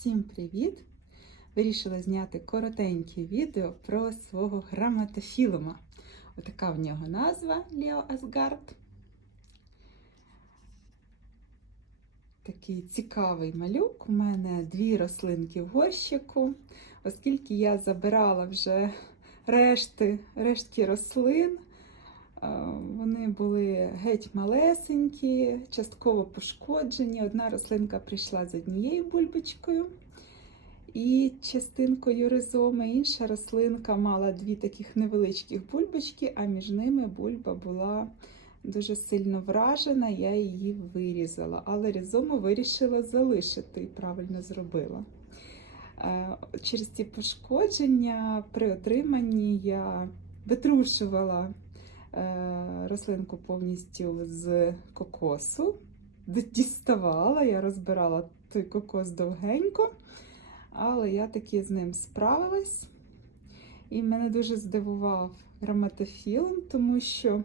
Всім привіт! Вирішила зняти коротеньке відео про свого граматофілума. Отака в нього назва Лео Асгард. Такий цікавий малюк. У мене дві рослинки в горщику, оскільки я забирала вже решти, рештки рослин. Е, Вони були геть малесенькі, частково пошкоджені. Одна рослинка прийшла з однією бульбочкою і частинкою ризоми. Інша рослинка мала дві таких невеличких бульбочки, а між ними бульба була дуже сильно вражена, я її вирізала. Але ризому вирішила залишити і правильно зробила. Е, Через ці пошкодження при отриманні я витрушувала рослинку повністю з кокосу, діставала, я розбирала той кокос довгенько, але я таки з ним справилась. І мене дуже здивував граматофілм, тому що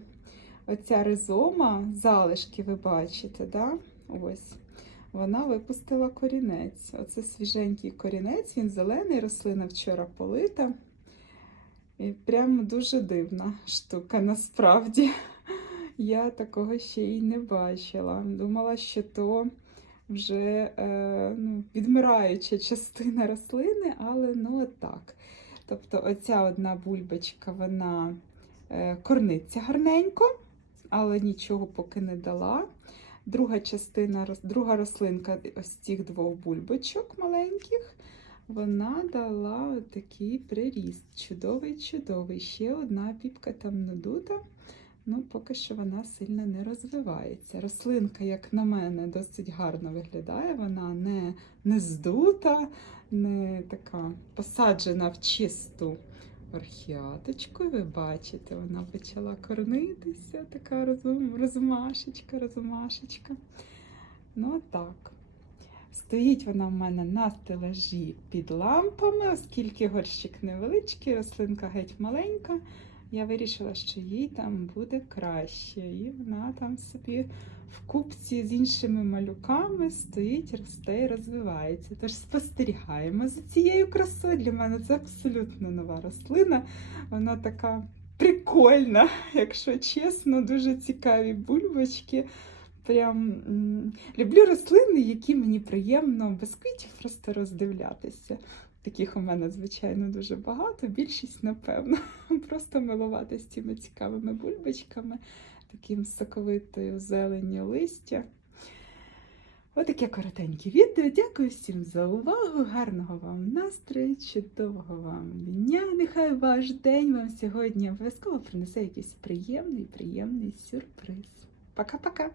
оця ризома, залишки ви бачите, да? ось, вона випустила корінець. Оце свіженький корінець, він зелений, рослина вчора полита. І прямо дуже дивна штука насправді. Я такого ще й не бачила. Думала, що то вже е, ну, відмираюча частина рослини, але ну отак. Тобто оця одна бульбочка, вона е, корниться гарненько, але нічого поки не дала. Друга частина, друга рослинка ось цих двох бульбочок маленьких, вона дала такий приріст. Чудовий, чудовий. Ще одна піпка там надута. Ну, поки що вона сильно не розвивається. Рослинка, як на мене, досить гарно виглядає. Вона не, не здута, не така посаджена в чисту орхіаточку. Ви бачите, вона почала корнитися, така розум, розумашечка, розумашечка. Ну, так. Стоїть вона в мене на стелажі під лампами, оскільки горщик невеличкий, рослинка геть маленька. Я вирішила, що їй там буде краще. І вона там собі в купці з іншими малюками стоїть, росте і розвивається. Тож спостерігаємо за цією красою. Для мене це абсолютно нова рослина. Вона така прикольна, якщо чесно, дуже цікаві бульбочки. Прям люблю рослини, які мені приємно без квітів просто роздивлятися. Таких у мене, звичайно, дуже багато. Більшість, напевно, просто милуватися цими цікавими бульбочками, таким соковитою зеленню листя. Отаке коротеньке відео. Дякую всім за увагу. Гарного вам настрою, чудового вам дня. Нехай ваш день вам сьогодні обов'язково принесе якийсь приємний, приємний сюрприз. Пока-пока!